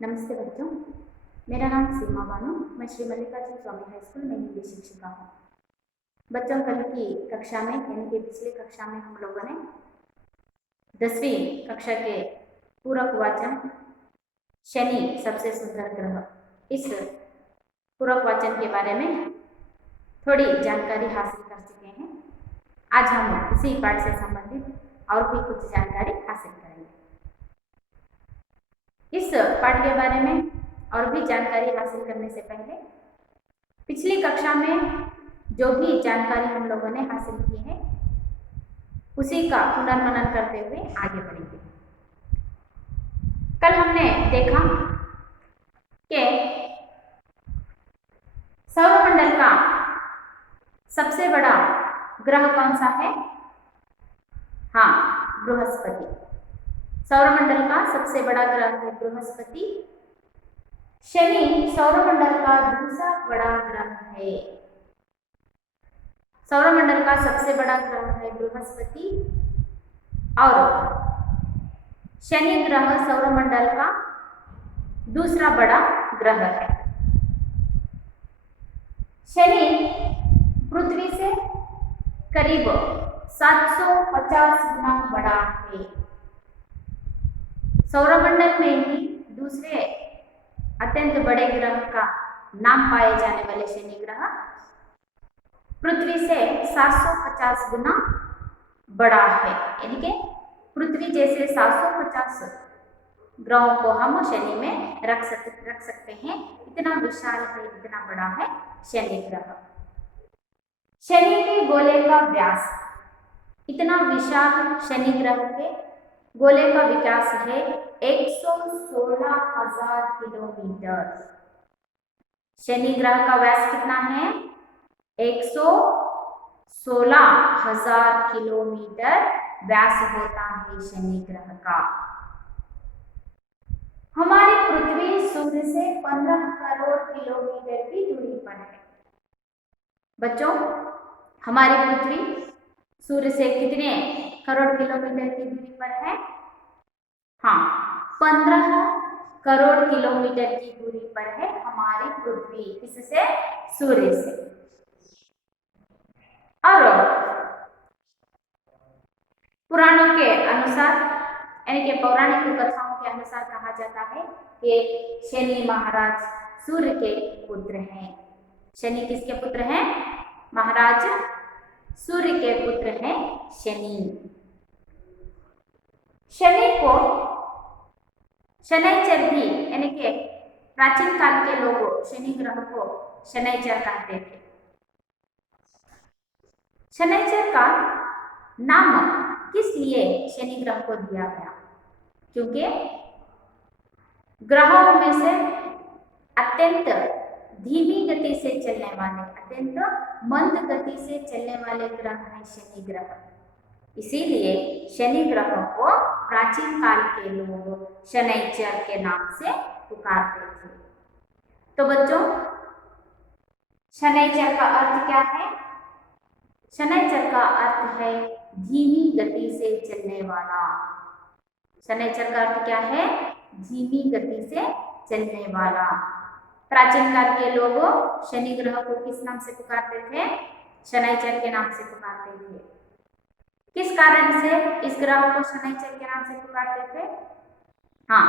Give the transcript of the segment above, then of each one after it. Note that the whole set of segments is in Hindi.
नमस्ते बच्चों, मेरा नाम सीमा बानो। मैं श्री मल्लिकार्जुन स्वामी हाई स्कूल में हिंदी शिक्षिका हूँ। बच्चों, कल की कक्षा में यानी कि पिछली कक्षा में हम लोगों ने 10वीं कक्षा के पूरक वाचन शनि सबसे सुंदर ग्रह इस पूरक वाचन के बारे में थोड़ी जानकारी हासिल कर चुके हैं। आज हम इसी पाठ से संबंधित और भी कुछ जानकारी हासिल करेंगे। इस पाठ के बारे में और भी जानकारी हासिल करने से पहले पिछली कक्षा में जो भी जानकारी हम लोगों ने हासिल की है उसी का पुनर्मनन करते हुए आगे बढ़ेंगे। कल हमने देखा कि सौरमंडल का सबसे बड़ा ग्रह कौन सा है? हाँ, बृहस्पति। सौरमंडल का सबसे बड़ा ग्रह है बृहस्पति। शनि सौरमंडल का दूसरा बड़ा ग्रह है। सौरमंडल का सबसे बड़ा ग्रह है बृहस्पति और शनि ग्रह सौरमंडल का दूसरा बड़ा ग्रह है। शनि पृथ्वी से करीब 750 गुना बड़ा है। सौरमंडल में ही दूसरे अत्यंत बड़े ग्रह का नाम पाए जाने वाले शनि ग्रह पृथ्वी से 750 गुना बड़ा है। यानी कि पृथ्वी जैसे 750 ग्रहों को हम शनि में रख सकते हैं। इतना विशाल है, इतना बड़ा है शनि ग्रह। शनि के गोले का व्यास, इतना विशाल शनि ग्रह के गोले का विकास है 116,000 किलोमीटर। शनि ग्रह का व्यास कितना है? 116,000 किलोमीटर व्यास होता है शनि ग्रह का। हमारी पृथ्वी सूर्य से 15 करोड़ किलोमीटर की दूरी पर है। बच्चों, हमारी पृथ्वी सूर्य से कितने करोड़ किलोमीटर की दूरी पर है? हाँ, 15 करोड़ किलोमीटर की दूरी पर है हमारी पृथ्वी। किससे? सूर्य से। और पुराणों के अनुसार यानी कि पौराणिक कथाओं के अनुसार कहा जाता है कि शनि महाराज सूर्य के पुत्र हैं। शनि किसके पुत्र हैं? महाराज सूर्य के पुत्र हैं शनि। शनि को शनैचर भी यानी कि प्राचीन काल के लोग शनि ग्रह को शनैचर कहते थे। शनैचर का नाम किस लिए शनि ग्रह को दिया गया? क्योंकि ग्रहों में से अत्यंत धीमी गति से चलने वाले, अत्यंत मंद गति से चलने वाले ग्रह है शनि ग्रह। इसीलिए शनि ग्रह को प्राचीन काल के लोग शनैचर के नाम से पुकारते थे। तो बच्चों, शनैचर का अर्थ क्या है? शनैचर का अर्थ है धीमी गति से चलने वाला। शनैचर का अर्थ क्या है? धीमी गति से चलने वाला। प्राचीन काल के लोग शनि ग्रह को किस नाम से पुकारते थे? शनैचर के नाम से पुकारते थे। किस कारण से इस ग्रह को शनैचर के नाम से पुकारते थे? हाँ,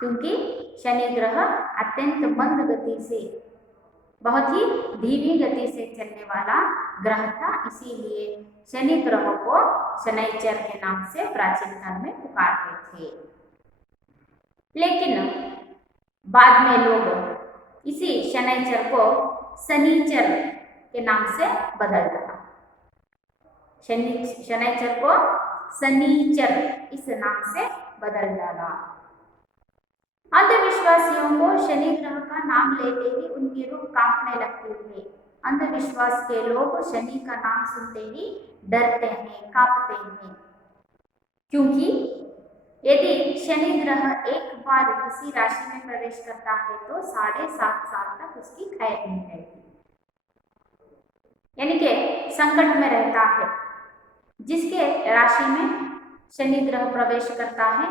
क्योंकि शनि ग्रह अत्यंत मंद गति से, बहुत ही धीमी गति से चलने वाला ग्रह था। इसीलिए शनि ग्रह को शनैचर के नाम से प्राचीन काल में पुकारते थे। लेकिन बाद में लोग इसी शनैचर को शनिचर के नाम से बदल दिया। शनैचर को शनिचर इस नाम से बदल डाला। अंधविश्वासियों को शनि ग्रह का नाम लेते ही उनकी रूह कांपने लगती है। अंधविश्वास के लोग शनि का नाम सुनते ही डरते हैं, कांपते हैं, क्योंकि यदि शनि ग्रह एक बार किसी राशि में प्रवेश करता है तो 7.5 साल तक उसकी खैर नहीं रहती, यानी कि संकट में रहता है। जिसके राशि में शनि ग्रह प्रवेश करता है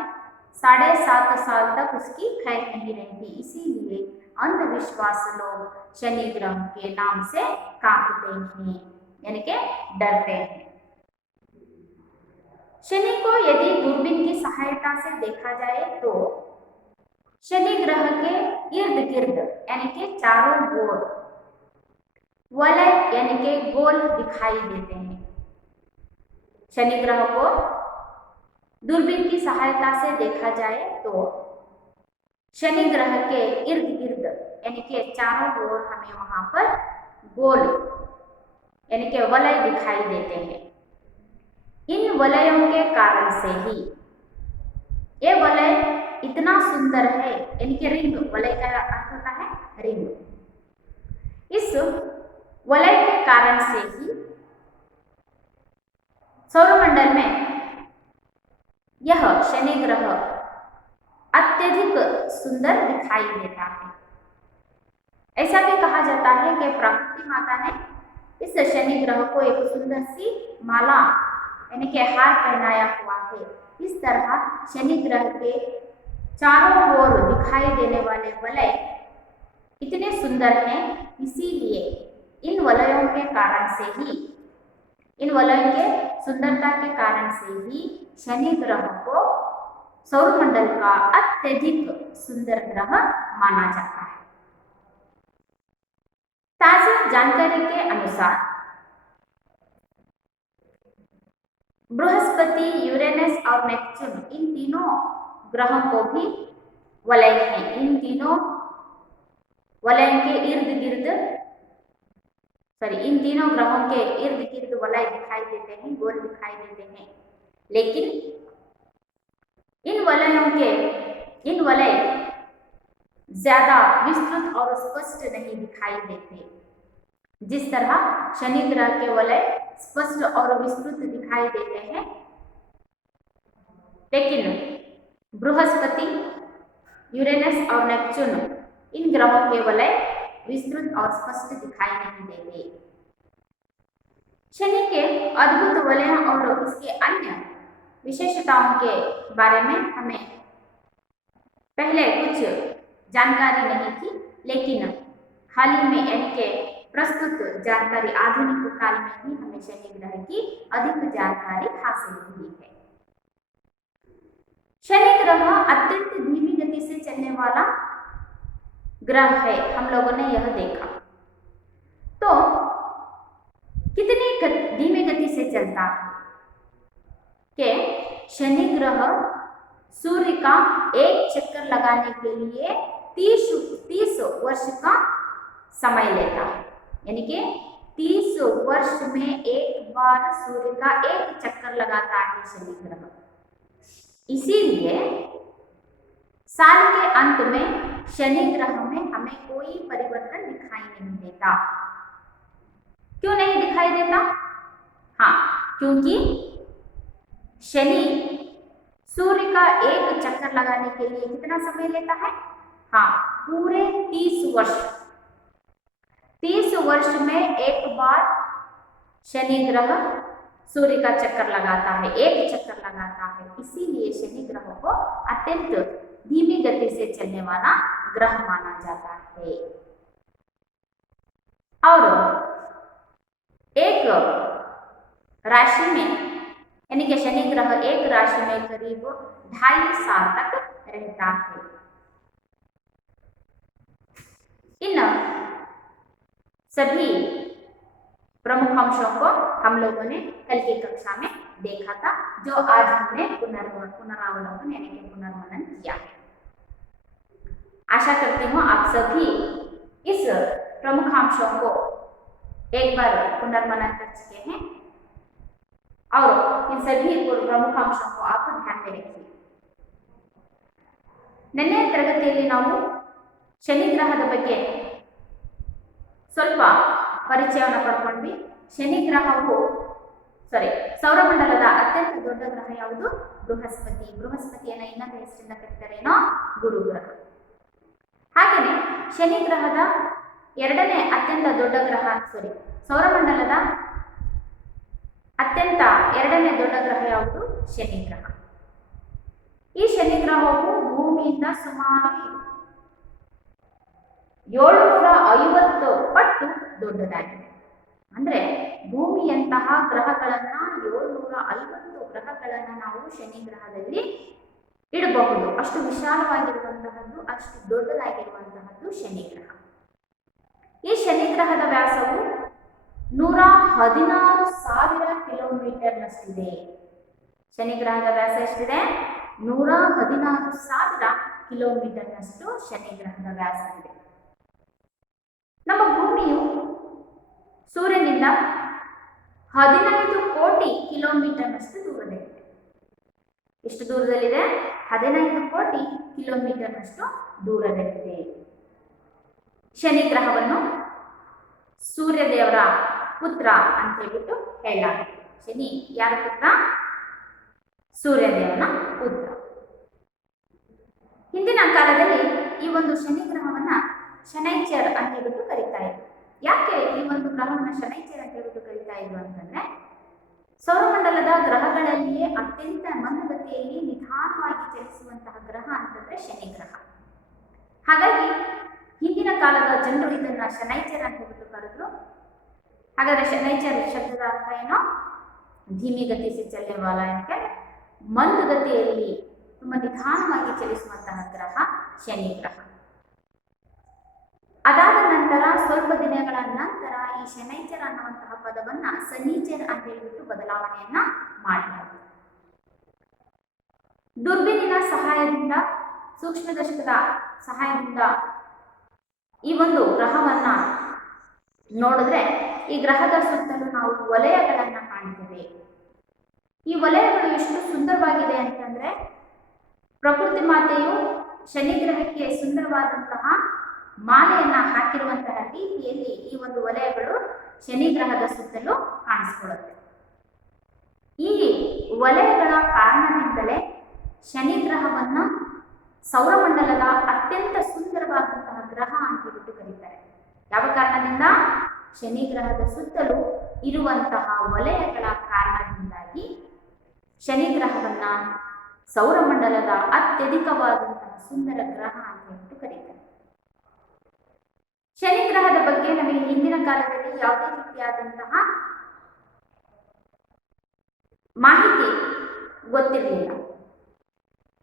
7.5 साल तक उसकी खैर नहीं रहती। इसीलिए अंधविश्वास लोग शनि ग्रह के नाम से कांपते हैं, यानी कि डरते हैं। शनि को यदि दूरबीन की सहायता से देखा जाए तो शनि ग्रह के इर्द गिर्द यानी कि चारों ओर वलय यानी कि गोल दिखाई देते हैं। शनि ग्रह को दूरबीन की सहायता से देखा जाए तो शनि ग्रह के इर्द गिर्द यानी कि चारों ओर हमें वहां पर गोल यानी कि वलय दिखाई देते हैं। इन वलयों के कारण से ही ये वलय इतना सुंदर है, यानी कि रिंग, वलय का अर्थ होता है रिंग। इस वलय के कारण से ही सौरमंडल में यह शनि ग्रह अत्यधिक सुंदर दिखाई देता है। ऐसा भी कहा जाता है कि प्रकृति माता ने इस शनि ग्रह को एक सुंदर सी माला यानी कि हार पहनाया हुआ है। इस तरह शनि ग्रह के चारों ओर दिखाई देने वाले वलय इतने सुंदर हैं, इसीलिए इन वलयों के कारण से ही, इन वलयों के सुंदरता के कारण से ही शनि ग्रह को सौरमंडल का अत्यधिक सुंदर ग्रह माना जाता है। ताज़ी जानकारी के अनुसार बृहस्पति, यूरेनस और नेपच्यून इन तीनों ग्रहों को भी वलय है। इन तीनों वलय के इर्द गिर्द इन तीनों ग्रहों के इर्द गिर्द वलय दिखाई देते हैं, गोल दिखाई देते हैं। लेकिन इन वलय ज्यादा विस्तृत और स्पष्ट नहीं दिखाई देते। जिस तरह शनि ग्रह के वलय स्पष्ट और विस्तृत दिखाई देते हैं, लेकिन बृहस्पति, यूरेनस और नेपच्यून इन ग्रहों के वलय विस्तृत और स्पष्ट दिखाई नहीं देते। शनि के अद्भुत वलयों और इसके अन्य विशेषताओं के बारे में हमें पहले कुछ जानकारी नहीं थी, लेकिन हाल ही में यानी कि प्रस्तुत जानकारी आधुनिक काल में ही हमें शनि ग्रह की अधिक जानकारी हासिल हुई है। शनि ग्रह अत्यंत धीमी गति से चलने वाला ग्रह है, हम लोगों ने यह देखा। तो कितनी धीमी गति से चलता है कि शनि ग्रह सूर्य का एक चक्कर लगाने के लिए 30 वर्ष का समय लेता है, यानी कि 30 वर्ष में एक बार सूर्य का एक चक्कर लगाता है शनि ग्रह। इसीलिए साल के अंत में शनि ग्रह में हमें कोई परिवर्तन दिखाई नहीं देता। क्यों नहीं दिखाई देता? हाँ, क्योंकि शनि सूर्य का एक चक्कर लगाने के लिए कितना समय लेता है? हाँ, पूरे 30 वर्ष। 30 वर्ष में एक बार शनि ग्रह सूर्य का चक्कर लगाता है, एक चक्कर लगाता है। इसीलिए शनि ग्रह को अत्यंत धीमी गति से चलने वाला ग्रह माना जाता है। और एक राशि में यानी कि शनि ग्रह एक राशि में करीब 2.5 साल तक रहता है। इन सभी प्रमुख अंशों को हम लोगों ने कल की कक्षा में देखा था, जो आज हमने पुनरावलोकन यानी कि पुनर्मनन किया। आशा करती हूँ आप सभी इस प्रमुख अंशों को एक बार पुनर्मनन कर चुके हैं और इन सभी प्रमुख अंशों को आप ध्यान में रखिए। ನಿನ್ನೆ ತರಗತಿಯಲ್ಲಿ ನಾವು ಶನಿ ಗ್ರಹದ ಬಗ್ಗೆ ಸ್ವಲ್ಪ ಪರಿಚಯವನ್ನು ಪಡ್ಕೊಂಡ್ವಿ. ಶನಿ ಗ್ರಹವು ಸೌರಮಂಡಲದ ಅತ್ಯಂತ ದೊಡ್ಡ ಗ್ರಹ ಯಾವುದು? ಬೃಹಸ್ಪತಿ. ಬೃಹಸ್ಪತಿಯನ್ನು ಇನ್ನೊಂದು ಹೆಸರಿಂದ ಕರೀತಾರೇನೋ ಗುರು ಗ್ರಹ. ಹಾಗೆಯೇ ಶನಿ ಗ್ರಹದ ಎರಡನೇ ಅತ್ಯಂತ ದೊಡ್ಡ ಗ್ರಹ ಸೌರಮಂಡಲದ ಅತ್ಯಂತ ಎರಡನೇ ದೊಡ್ಡ ಗ್ರಹ ಯಾವುದು? ಶನಿ ಗ್ರಹ. ಈ ಶನಿ ಗ್ರಹವು ಭೂಮಿಯಿಂದ ಸುಮಾರು 750 ಪಟ್ಟು ದೊಡ್ಡದಾಗಿದೆ. ಅಂದ್ರೆ ಭೂಮಿಯಂತಹ ಗ್ರಹಗಳನ್ನ 750 ಗ್ರಹಗಳನ್ನ ನಾವು ಶನಿ ಗ್ರಹದಲ್ಲಿ ಇಡಬಹುದು. ಅಷ್ಟು ವಿಶಾಲವಾಗಿರುವಂತಹದ್ದು, ಅಷ್ಟು ದೊಡ್ಡದಾಗಿರುವಂತಹದ್ದು ಶನಿ ಗ್ರಹ. ಈ ಶನಿ ಗ್ರಹದ ವ್ಯಾಸವು 116,000 ಕಿಲೋಮೀಟರ್ನಷ್ಟಿದೆ. ಶನಿ ಗ್ರಹದ ವ್ಯಾಸ ಎಷ್ಟಿದೆ? 116,000 ಕಿಲೋಮೀಟರ್ನಷ್ಟು ಶನಿ ಗ್ರಹದ ವ್ಯಾಸ ಇದೆ. ನಮ್ಮ ಭೂಮಿಯು ಸೂರ್ಯನಿಂದ 15 ಕೋಟಿ ಕಿಲೋಮೀಟರ್ನಷ್ಟು ದೂರದಲ್ಲಿದೆ. ಎಷ್ಟು ದೂರದಲ್ಲಿದೆ? 15 ಕೋಟಿ ಕಿಲೋಮೀಟರ್ನಷ್ಟು ದೂರದಲ್ಲಿದೆ. ಶನಿ ಗ್ರಹವನ್ನು ಸೂರ್ಯದೇವರ ಪುತ್ರ ಅಂತ ಹೇಳ್ಬಿಟ್ಟು ಹೇಳಲಾಗುತ್ತೆ. ಶನಿ ಯಾರ ಪುತ್ರ? ಸೂರ್ಯದೇವನ ಪುತ್ರ. ಹಿಂದಿನ ಕಾಲದಲ್ಲಿ ಈ ಒಂದು ಶನಿ ಗ್ರಹವನ್ನ ಶನೈಚರ್ ಅಂತ ಹೇಳ್ಬಿಟ್ಟು ಕರೀತಾ ಇದ್ರು. ಯಾಕೆ ಈ ಒಂದು ಗ್ರಹವನ್ನ ಶನೈಚರ್ ಅಂತ ಹೇಳ್ಬಿಟ್ಟು ಕರೀತಾ ಇದ್ರು ಅಂತಂದ್ರೆ, ಸೌರಮಂಡಲದ ಗ್ರಹಗಳಲ್ಲಿಯೇ ಅತ್ಯಂತ ಮಂದಗತಿಯಲ್ಲಿ ನಿಧಾನವಾಗಿ ಚಲಿಸುವಂತಹ ಗ್ರಹ ಅಂತಂದ್ರೆ ಶನಿ ಗ್ರಹ. ಹಾಗಾಗಿ ಹಿಂದಿನ ಕಾಲದ ಜನರು ಇದನ್ನ ಶನೈಚರ್ ಅಂತ ಹೇಳ್ಬಿಟ್ಟು ಕರೆದ್ರು. ಹಾಗಾದ್ರೆ ಶನೈಚರ್ ಶಬ್ದದ ಅರ್ಥ ಏನು? ಧೀಮಿ ಗತಿ ಸೆ ಚಲನೆ ವಾಲಾ, ಏನಕ್ಕೆ ಮಂದಗತಿಯಲ್ಲಿ ತುಂಬಾ ನಿಧಾನವಾಗಿ ಚಲಿಸುವಂತಹ ಗ್ರಹ ಶನಿ ಗ್ರಹ. ಅದಾದ ನಂತರ ಸ್ವಲ್ಪ ದಿನಗಳ ನಂತರ ಈ ಶನೈಚರ್ ಅನ್ನುವಂತಹ ಪದವನ್ನ ಸನೀಚರ್ ಅಂತ ಹೇಳ್ಬಿಟ್ಟು ಬದಲಾವಣೆಯನ್ನ ಮಾಡಲಾಯಿತು. ದುರ್ಬಿನಿನ ಸಹಾಯದಿಂದ, ಸೂಕ್ಷ್ಮದರ್ಶಕದ ಸಹಾಯದಿಂದ ಈ ಒಂದು ಗ್ರಹವನ್ನ ನೋಡಿದ್ರೆ ಈ ಗ್ರಹದ ಸುತ್ತಲೂ ನಾವು ವಲಯಗಳನ್ನ ಕಾಣ್ತೇವೆ. ಈ ವಲಯಗಳು ಎಷ್ಟು ಸುಂದರವಾಗಿದೆ ಅಂತಂದ್ರೆ, ಪ್ರಕೃತಿ ಮಾತೆಯು ಶನಿ ಗ್ರಹಕ್ಕೆ ಸುಂದರವಾದಂತಹ ಮಾಲೆಯನ್ನ ಹಾಕಿರುವಂತಹ ರೀತಿಯಲ್ಲಿ ಈ ಒಂದು ವಲಯಗಳು ಶನಿ ಗ್ರಹದ ಸುತ್ತಲೂ ಕಾಣಿಸ್ಕೊಳ್ಳುತ್ತೆ. ಈ ವಲಯಗಳ ಕಾರಣದಿಂದಲೇ ಶನಿ ಗ್ರಹವನ್ನ ಸೌರಮಂಡಲದ ಅತ್ಯಂತ ಸುಂದರವಾದಂತಹ ಗ್ರಹ ಅಂತ ಹೇಳ್ಬಿಟ್ಟು ಕರೀತಾರೆ. ಯಾವ ಕಾರಣದಿಂದ? ಶನಿ ಗ್ರಹದ ಸುತ್ತಲೂ ಇರುವಂತಹ ವಲಯಗಳ ಕಾರಣದಿಂದಾಗಿ ಶನಿ ಗ್ರಹವನ್ನ ಸೌರಮಂಡಲದ ಅತ್ಯಧಿಕವಾದಂತಹ ಸುಂದರ ಗ್ರಹ ಅಂತ ಹೇಳ್ಬಿಟ್ಟು ಕರೀತಾರೆ. ಶನಿ ಗ್ರಹದ ಬಗ್ಗೆ ನಮಗೆ ಹಿಂದಿನ ಕಾಲದಲ್ಲಿ ಯಾವುದೇ ರೀತಿಯಾದಂತಹ ಮಾಹಿತಿ ಗೊತ್ತಿರಲಿಲ್ಲ.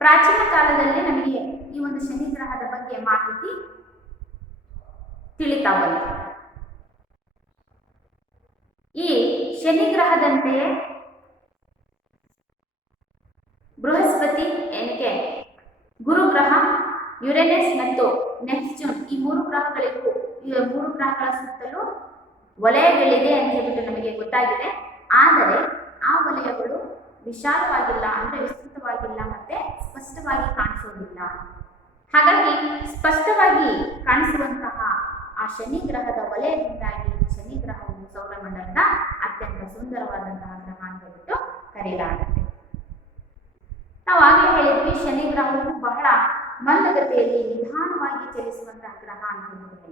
ಪ್ರಾಚೀನ ಕಾಲದಲ್ಲಿ ನಮಗೆ ಈ ಒಂದು ಶನಿ ಗ್ರಹದ ಬಗ್ಗೆ ಮಾಹಿತಿ ತಿಳಿತಾ ಬಂತು. ಈ ಶನಿ ಗ್ರಹದಂತೆಯೇ ಬೃಹಸ್ಪತಿ, ಏನಕ್ಕೆ ಗುರುಗ್ರಹ, ಯುರೇನಸ್ ಮತ್ತು ನೆಪ್ಚೂನ್, ಈ ಮೂರು ಗ್ರಹಗಳ ಸುತ್ತಲೂ ವಲಯಗಳಿದೆ ಅಂತ ಹೇಳ್ಬಿಟ್ಟು ನಮಗೆ ಗೊತ್ತಾಗಿದೆ. ಆದರೆ ಆ ವಲಯಗಳು ವಿಶಾಲವಾಗಿಲ್ಲ, ಅಂದ್ರೆ ವಿಸ್ತೃತವಾಗಿಲ್ಲ, ಮತ್ತೆ ಸ್ಪಷ್ಟವಾಗಿ ಕಾಣಿಸೋದಿಲ್ಲ. ಹಾಗಾಗಿ ಸ್ಪಷ್ಟವಾಗಿ ಕಾಣಿಸುವಂತಹ ಆ ಶನಿ ಗ್ರಹದ ವಲಯದಿಂದಾಗಿ ಶನಿ ಗ್ರಹವು ಸೌರಮಂಡಲದ ಅತ್ಯಂತ ಸುಂದರವಾದಂತಹ ಗ್ರಹ ಅಂತ ಹೇಳ್ಬಿಟ್ಟು ಕರೆಯಲಾಗುತ್ತೆ. ನಾವು ಆಗಲೇ ಹೇಳಿದ್ವಿ, ಶನಿ ಗ್ರಹವು ಬಹಳ ಮಂದಗತಿಯಲ್ಲಿ ನಿಧಾನವಾಗಿ ಚಲಿಸುವಂತಹ ಗ್ರಹ ಅಂತ ಹೇಳ್ಬಿಟ್ಟು.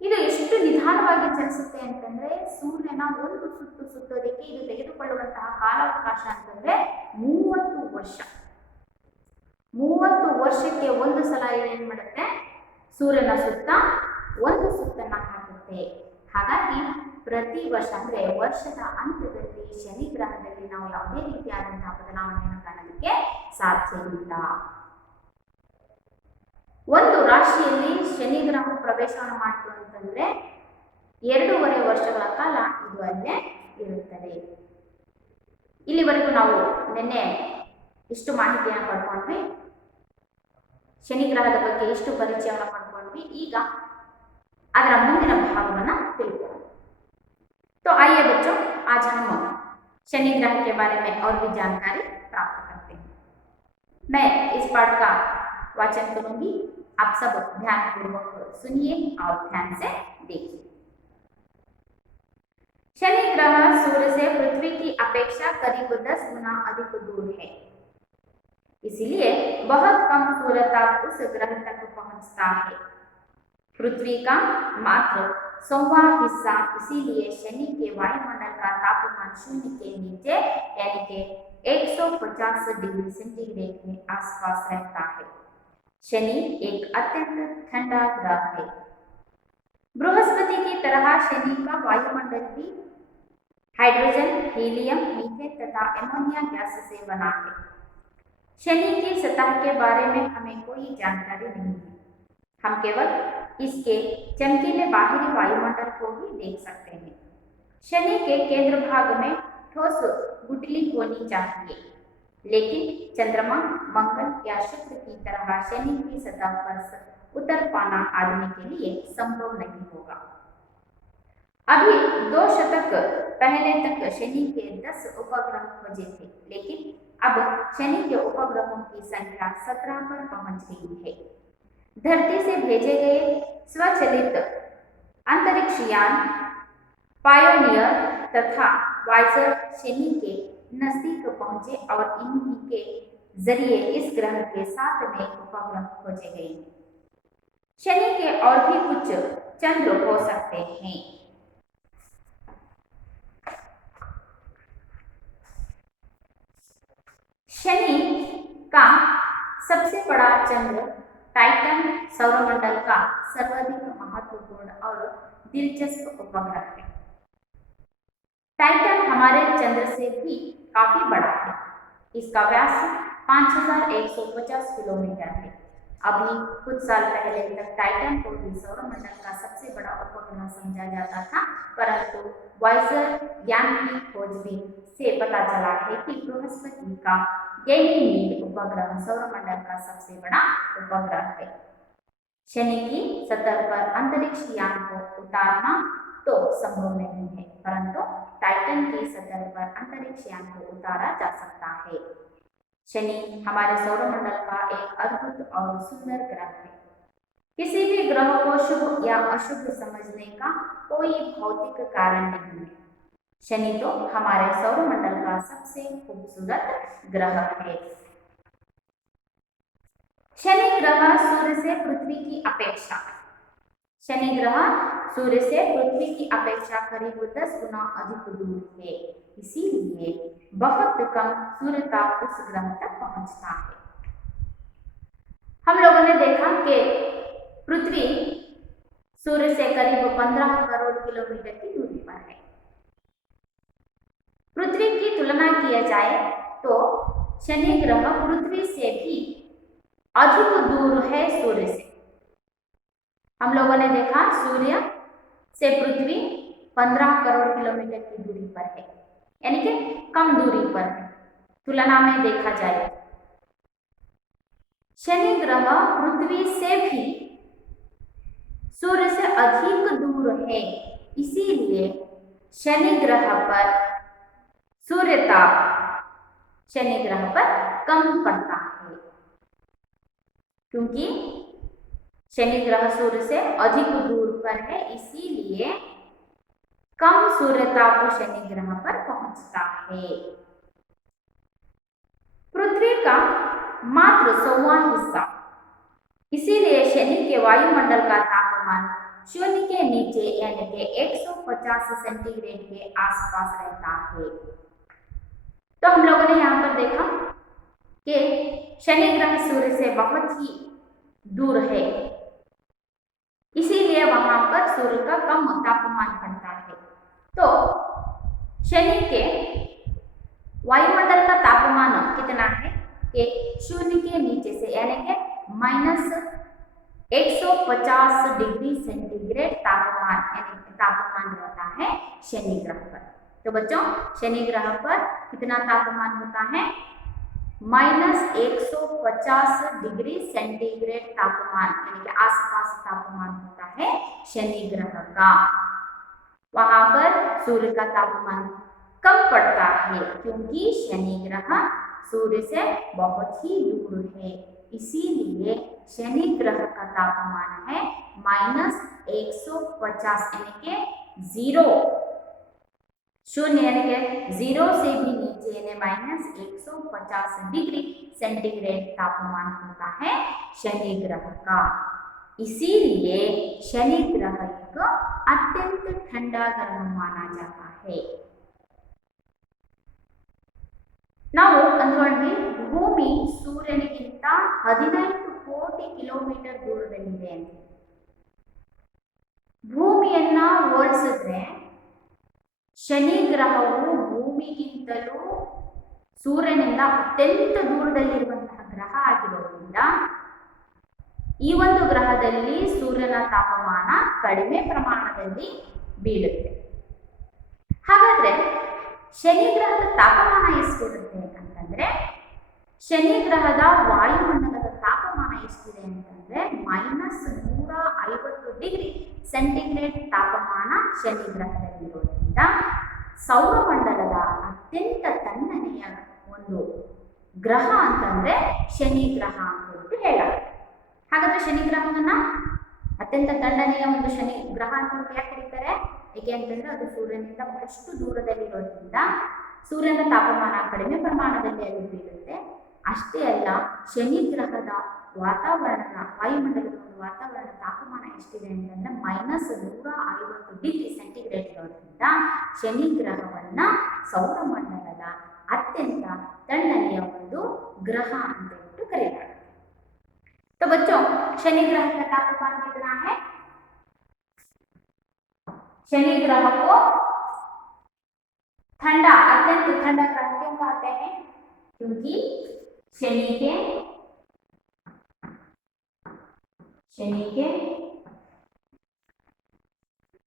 ಇದು ಎಷ್ಟು ನಿಧಾನವಾಗಿ ಚಲಿಸುತ್ತೆ ಅಂತಂದ್ರೆ, ಸೂರ್ಯನ ಒಂದು ಸುತ್ತು ಸುತ್ತೋದಕ್ಕೆ ಇದು ತೆಗೆದುಕೊಳ್ಳುವಂತಹ ಕಾಲಾವಕಾಶ ಅಂತಂದ್ರೆ 30 ವರ್ಷ. 30 ವರ್ಷಕ್ಕೆ ಒಂದು ಸಲ ಏನ್ ಮಾಡುತ್ತೆ? ಸೂರ್ಯನ ಸುತ್ತ ಒಂದು ಸುತ್ತನ್ನ ಹಾಕುತ್ತೆ. ಹಾಗಾಗಿ ಪ್ರತಿ ವರ್ಷ ಅಂದ್ರೆ ವರ್ಷದ ಅಂತ್ಯದಲ್ಲಿ ಶನಿ ಗ್ರಹದಲ್ಲಿ ನಾವು ಯಾವುದೇ ರೀತಿಯಾದಂತಹ ಬದಲಾವಣೆಯನ್ನು ಕಾಣೋದಕ್ಕೆ ಸಾಧ್ಯವಿಲ್ಲ. ಒಂದು ರಾಶಿಯಲ್ಲಿ ಶನಿ ಗ್ರಹವು ಪ್ರವೇಶವನ್ನು ಮಾಡಿತು ಅಂತಂದ್ರೆ 2.5 ವರ್ಷಗಳ ಕಾಲ ಇದು ಅಲ್ಲೇ ಇರುತ್ತದೆ. ಇಲ್ಲಿವರೆಗೂ ನಾವು ನಿನ್ನೆ ಇಷ್ಟು ಮಾಹಿತಿಯನ್ನು ಪಡ್ಕೊಂಡ್ವಿ, ಶನಿ ಗ್ರಹದ ಬಗ್ಗೆ ಇಷ್ಟು ಪರಿಚಯವನ್ನು ಪಡ್ಕೊಂಡ್ವಿ. ಈಗ ಅದರ ಮುಂದಿನ ಭಾಗವನ್ನು ತಿಳ್ಕೊಳ್ಳೋಣ. तो आइए बच्चों, आज हम शनि ग्रह के बारे में और भी जानकारी प्राप्त करते हैं. मैं इस पाठ का वाचन करूंगी, आप सब ध्यानपूर्वक सुनिए और ध्यान से देखिए. शनि ग्रह सूर्य से पृथ्वी की अपेक्षा करीब 10 गुना अधिक दूर है, इसलिए बहुत कम सूर्य ताप उस ग्रह तक पहुंचता है. पृथ्वी का मात्र 100वां हिस्सा, इसीलिए शनि के वायुमंडल का तापमान शून्य के नीचे यानी के 150 डिग्री सेंटीग्रेड के आसपास रहता है। शनि एक अत्यंत ठंडा ग्रह है। बृहस्पति की तरह शनि का वायुमंडल भी हाइड्रोजन, हीलियम, मीथेन तथा एमोनिया गैस से बना है। शनि की सतह के बारे में हमें कोई जानकारी नहीं है। हम केवल इसके चमकीले बाहरी वायुमंडल को ही देख सकते हैं। शनि के केंद्र भाग में ठोस गुठली होनी चाहिए, लेकिन चंद्रमा, मंगल या शुक्र की तरह शनि की सतह पर उतर पाना आदमी के लिए संभव नहीं होगा। अभी 2 शतक पहले तक शनि के 10 उपग्रह खोजे थे, लेकिन अब शनि के उपग्रहों की संख्या 17 पर पहुंच गई है। धरती से भेजे गए स्वचालित अंतरिक्ष यान पायोनियर तथा वाइजर शनि के नजदीक पहुंचे और इन्हीं के जरिए इस ग्रह के 7 नए उपग्रह खोजे गए। शनि के और भी कुछ चंद्र हो सकते हैं। शनि का सबसे बड़ा चंद्र टाइटन सौरमंडल का सर्वाधिक महत्वपूर्ण और दिलचस्प उपग्रह है। टाइटन हमारे चंद्र से भी काफी बड़ा है। इसका व्यास 5150 किलोमीटर है। अभी कुछ साल पहले तक टाइटन को भी सौरमंडल का सबसे बड़ा उपग्रह समझा जाता था, परंतु वाइजर यान की खोजबीन से पता चला है कि बृहस्पति का गैनीमीड उपग्रह सौरमंडल का सबसे बड़ा उपग्रह है। शनि की सतह पर अंतरिक्ष यान को उतारना तो संभव नहीं है, परंतु टाइटन की सतह पर अंतरिक्ष यान को उतारा जा सकता है। शनि हमारे सौरमंडल का एक अद्भुत और सुंदर ग्रह है। किसी भी ग्रह को शुभ या अशुभ समझने का कोई भौतिक कारण नहीं है। शनि तो हमारे सौरमंडल का सबसे खूबसूरत ग्रह है। शनि ग्रह सूर्य से पृथ्वी की अपेक्षा शनि ग्रह सूर्य से पृथ्वी की अपेक्षा करीब 10 गुना अधिक दूर है, इसीलिए बहुत कम सूर्य ताप उस ग्रह तक पहुंचता है। हम लोगों ने देखा कि पृथ्वी सूर्य से करीब 15 करोड़ किलोमीटर की दूरी पर है। पृथ्वी की तुलना किया जाए तो शनि ग्रह पृथ्वी से भी अधिक दूर है सूर्य से। हम लोगों ने देखा सूर्य से पृथ्वी 15 करोड़ किलोमीटर की दूरी पर है, यानी कि कम दूरी पर है। तुलना में देखा जाए शनि ग्रह पृथ्वी से भी सूर्य से अधिक दूर है, इसीलिए शनि ग्रह पर सूर्य ताप शनि ग्रह पर कम पड़ता है। क्योंकि शनि ग्रह सूर्य से अधिक दूर पर है, इसीलिए कम सूर्य ताप शनि ग्रह पर पहुंचता है। पृथ्वी का मात्र 100वां हिस्सा, इसीलिए शनि के वायुमंडल का तापमान शून्य के नीचे यानी कि 150 सेंटीग्रेड के आसपास रहता है। तो हम लोगों ने यहाँ पर देखा कि शनि ग्रह सूर्य से बहुत ही दूर है, इसीलिए वहां पर सूर्य का कम तापमान पड़ता है। तो शनि के वायुमंडल का तापमान कितना है कि शून्य के नीचे से यानी कि -150 डिग्री सेंटीग्रेड तापमान रहता है शनि ग्रह पर। तो बच्चों शनि ग्रह पर कितना तापमान होता है? -150 डिग्री सेंटीग्रेड तापमान यानी कि आसपास तापमान होता है शनि ग्रह का। वहां पर सूर्य का तापमान कम पड़ता है, क्योंकि शनि ग्रह सूर्य से बहुत ही दूर है, इसीलिए शनि ग्रह का तापमान है -150 यानी कि 0 शून्य यानी कि 0 से भी नीचे यानी -150 डिग्री सेंटीग्रेड तापमान होता है शनि ग्रह का। इसीलिए शनि ग्रह को अत्यंत ठंडा ग्रह माना जाता है। ನಾವು ಅಂದ್ಕೊಂಡ್ವಿ ಭೂಮಿ ಸೂರ್ಯನಿಗಿಂತ 15 ಕೋಟಿ ಕಿಲೋಮೀಟರ್ ದೂರದಲ್ಲಿದೆ ಅಂತ. ಭೂಮಿಯನ್ನ ಹೋಲಿಸಿದ್ರೆ ಶನಿ ಗ್ರಹವು ಭೂಮಿಗಿಂತಲೂ ಸೂರ್ಯನಿಂದ ಅತ್ಯಂತ ದೂರದಲ್ಲಿರುವಂತಹ ಗ್ರಹ ಆಗಿರೋದ್ರಿಂದ ಈ ಒಂದು ಗ್ರಹದಲ್ಲಿ ಸೂರ್ಯನ ತಾಪಮಾನ ಕಡಿಮೆ ಪ್ರಮಾಣದಲ್ಲಿ ಬೀಳುತ್ತೆ. ಹಾಗಾದ್ರೆ ಶನಿ ಗ್ರಹದ ತಾಪಮಾನ ಎಷ್ಟಿರುತ್ತೆ ಅಂತಂದ್ರೆ, ಶನಿ ಗ್ರಹದ ವಾಯುಮಂಡಲದ ತಾಪಮಾನ ಎಷ್ಟಿದೆ ಅಂತಂದ್ರೆ -150 ಡಿಗ್ರಿ ಸೆಂಟಿಗ್ರೇಡ್ ತಾಪಮಾನ ಶನಿ ಗ್ರಹದಲ್ಲಿರೋದ್ರಿಂದ ಸೌರಮಂಡಲದ ಅತ್ಯಂತ ತಣ್ಣನೆಯ ಒಂದು ಗ್ರಹ ಅಂತಂದ್ರೆ ಶನಿ ಗ್ರಹ ಅಂತ ಹೇಳ್ಬಿಟ್ಟು ಹೇಳಲಾಗುತ್ತೆ. ಹಾಗಾದ್ರೆ ಶನಿ ಗ್ರಹವನ್ನ ಅತ್ಯಂತ ತಣ್ಣನೆಯ ಒಂದು ಶನಿ ಗ್ರಹ ಅಂತ ಯಾಕೆ ಕರೀತಾರೆ? ಏಕೆ ಅಂತಂದ್ರೆ ಅದು ಸೂರ್ಯನಿಂದ ಬಹಳಷ್ಟು ದೂರದಲ್ಲಿರೋದ್ರಿಂದ ಸೂರ್ಯನ ತಾಪಮಾನ ಕಡಿಮೆ ಪ್ರಮಾಣದಲ್ಲಿ ಅಲ್ಲಿ ಬೀಳುತ್ತೆ. ಅಷ್ಟೇ ಅಲ್ಲ, ಶನಿ ಗ್ರಹದ ವಾತಾವರಣದ ವಾಯುಮಂಡಲದ ಒಂದು ವಾತಾವರಣ ತಾಪಮಾನ ಎಷ್ಟಿದೆ ಅಂತಂದ್ರೆ -150 ಡಿಗ್ರಿ ಸೆಂಟಿಗ್ರೇಡ್ ಇರೋದ್ರಿಂದ ಶನಿ ಗ್ರಹವನ್ನ ಸೌರಮಂಡಲದ ಅತ್ಯಂತ ತಣ್ಣನೆಯ ಒಂದು ಗ್ರಹ ಅಂತ ಹೇಳ್ಬಿಟ್ಟು ಕರೀತಾರೆ. तो बच्चों, शनि ग्रह का तापमान कितना है? शनि ग्रह को ठंडा, अत्यंत ठंडा ग्रह क्यों कहते हैं? क्योंकि शनि के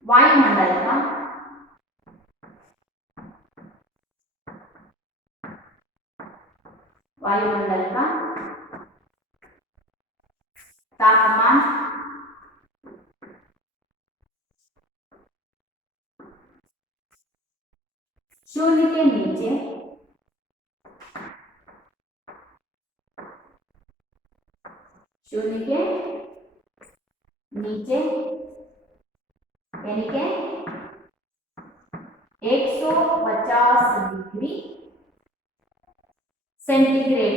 वायुमंडल का तापमान शून्य के नीचे यानी के 150 डिग्री सेंटीग्रेड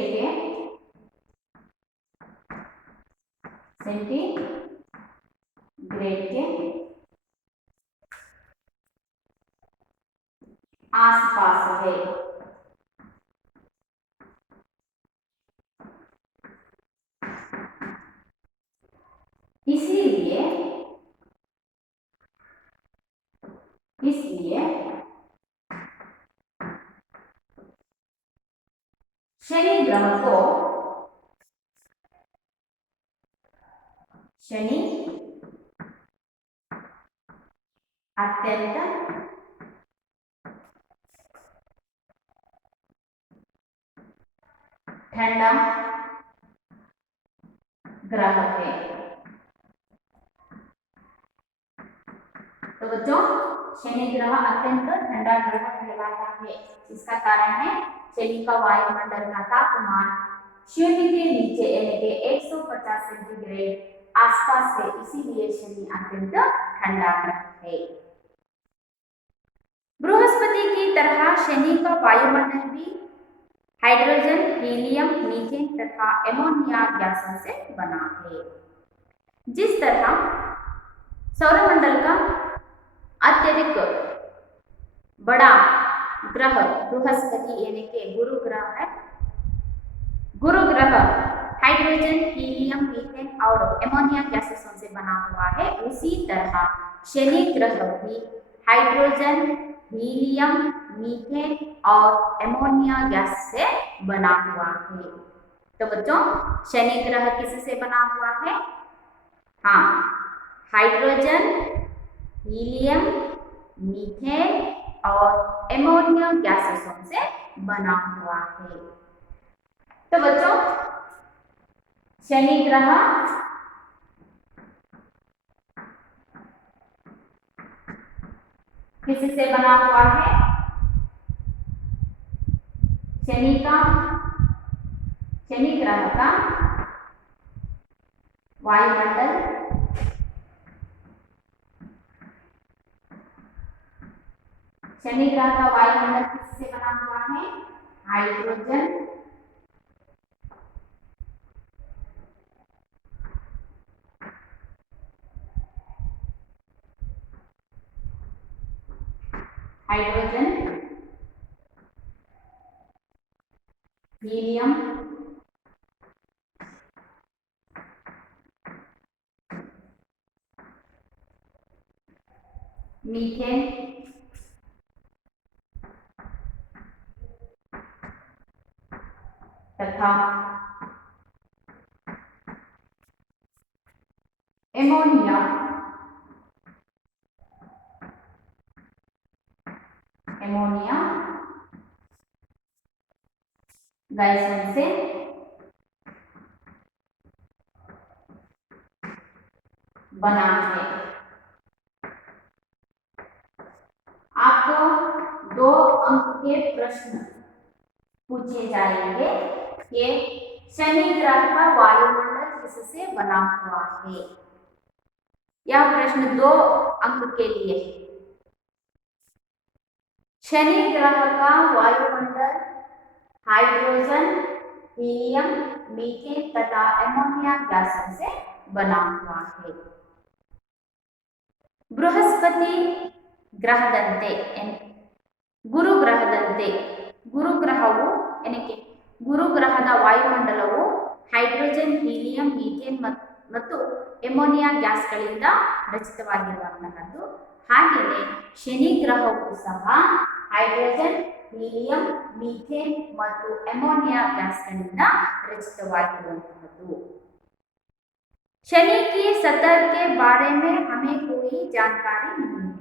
के आसपास है। इसलिए शनि ग्रह को अत्यंत ठंडा ग्रह है। तो बच्चों, शनि ग्रह अत्यंत ठंडा ग्रह कहलाता है। इसका कारण है शनि का वायुमंडल का तापमान शून्य के नीचे यानी कि 150 सेंटीग्रेड आसपास है, इसीलिए शनि अत्यंत ठंडा ग्रह है। बृहस्पति की तरह शनि का वायुमंडल भी हाइड्रोजन, हीलियम, मीथेन तथा एमोनिया गैसों से बना है। जिस तरह सौरमंडल का अत्यधिक बड़ा ग्रह बृहस्पति यानी कि गुरु ग्रह है, गुरु ग्रह हाइड्रोजन, हीलियम, मीथेन और एमोनिया गैसों से बना हुआ है, उसी तरह शनि ग्रह भी हाइड्रोजन, हीलियम, मीथेन और एमोनिया गैस से बना हुआ है। तो बच्चों, शनि ग्रह किससे बना हुआ है? हाँ, हाइड्रोजन, हीलियम, मीथेन और एमोनिया गैसों से बना हुआ है। तो बच्चों, शनि ग्रह किससे बना हुआ है? शनि ग्रह का वायुमंडल किससे बना हुआ है? हाइड्रोजन, हीलियम, मीथेन, तथा एमोनिया गैसों से बना है। आपको 2 अंक के प्रश्न पूछे जाएंगे कि शनि ग्रह का वायुमंडल किससे बना हुआ है। यह प्रश्न 2 अंक के लिए है। शनि ग्रह का वायुमंडल हाइड्रोजन, हीलियम, मीथेन तथा एमोनिया गैसों से बना हुआ है। बृहस्पति ग्रहದಂತೆ ಗುರು ಗ್ರಹದಂತೆ ಗುರು ಗ್ರಹವು ಏನಕ್ಕೆ ಗುರು ಗ್ರಹದ ವಾಯುಮಂಡಲವು ಹೈಡ್ರೋಜನ್, ಹೀಲಿಯಂ, ಮೀಥೇನ್ ಮತ್ತು ಎಮೋನಿಯಾ ಗ್ಯಾಸ್ಗಳಿಂದ ರಚಿತವಾಗಿರುವಂತಹದ್ದು. ಹಾಗೆಯೇ ಶನಿ ಗ್ರಹವು ಸಹ ಹೈಡ್ರೋಜನ್, हीलियम, मीथेन ಮತ್ತು एमोनिया गैसಗಳಿಂದ ರಚಿತವಾಗಿರುವಂತಹದ್ದು. शनि की सतह के बारे में हमें कोई जानकारी नहीं है।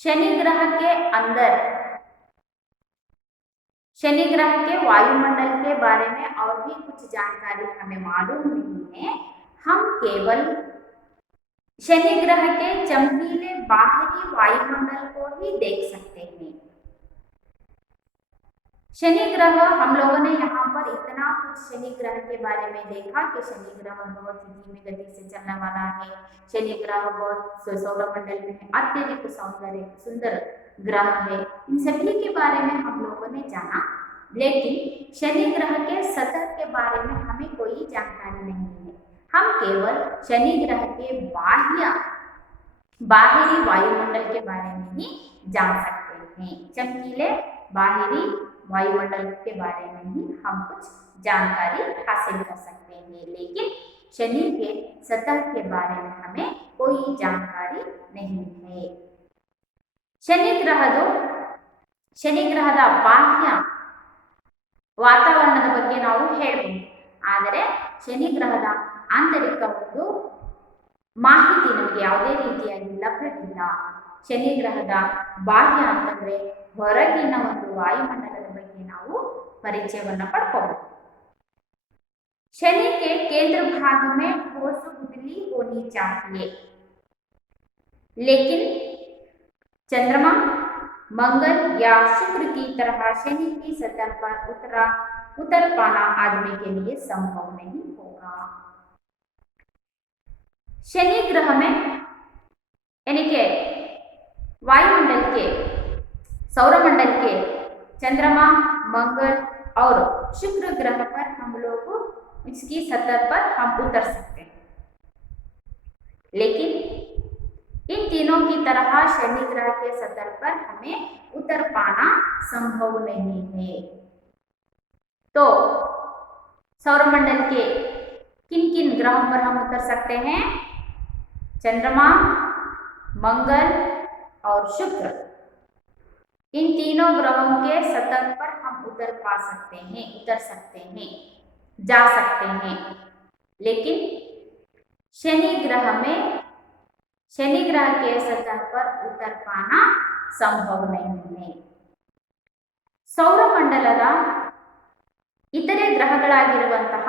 शनि ग्रह के अंदर शनि ग्रह के वायुमंडल के बारे में और भी कुछ जानकारी हमें मालूम नहीं है। हम केवल शनि ग्रह के चमकीले बाहरी वायुमंडल को ही देख सकते हैं। शनि ग्रह हम लोगों ने यहाँ पर इतना कुछ शनि ग्रह के बारे में देखा कि शनि ग्रह बहुत ही धीमी गति से चलने वाला है। शनि ग्रह बहुत सौरमंडल में अत्यधिक सुंदर ग्रह है। इन सभी के बारे में हम लोगों ने जाना, लेकिन शनि ग्रह के सतह के बारे में हमें कोई जानकारी नहीं है। हम केवल शनि ग्रह के बाहरी वायुमंडल के बारे में ही जान सकते हैं। चमकीले बाहरी वायुमंडल के बारे में ही हम कुछ जानकारी हासिल कर सकते हैं, लेकिन शनि के सतह के बारे में हमें कोई जानकारी नहीं है। शनि ग्रहದ ಬಾಹ್ಯ ವಾತಾವರಣದ ಬಗ್ಗೆ ನಾವು ಹೇಳಬಹುದು, ಆದರೆ ಶನಿ ಗ್ರಹದ ಆಂತರಿಕ ಒಂದು ಮಾಹಿತಿ ನಮಗೆ ಯಾವುದೇ ರೀತಿಯಾಗಿ ಲಭ್ಯವಿಲ್ಲ. ಶನಿ ಗ್ರಹದ ಬಾಹ್ಯ ಅಂತಂದ್ರೆ ಹೊರಗಿನ ಒಂದು ವಾಯುಮಂಡಲದ ಬಗ್ಗೆ ನಾವು ಪರಿಚಯವನ್ನು ಪಡ್ಕೋಬಹುದು. शनि के केंद्र भाग में ठोस गुठली होनी चाहिए, लेकिन चंद्रमा, मंगल या शुक्र की तरह शनि की सतह पर उतर पाना आदमी के लिए संभव नहीं होगा. शनि ग्रह में यानी के वायुमंडल के, सौरमंडल के चंद्रमा, मंगल और शुक्र ग्रह पर हम लोग इसकी सतह पर हम उतर सकते हैं, लेकिन इन तीनों की तरह शनि ग्रह के सतह पर हमें उतर पाना संभव नहीं है. तो सौरमंडल के किन किन ग्रहों पर हम उतर सकते हैं? चंद्रमा, मंगल और शुक्र, इन तीनों ग्रहों के सतह पर हम उतर सकते हैं, जा सकते हैं, लेकिन शनि ग्रह के सतह पर उतर पाना संभव नहीं है. सौरमंडलದ ಇತರೆ ಗ್ರಹಗಳಾಗಿರುವಂತಹ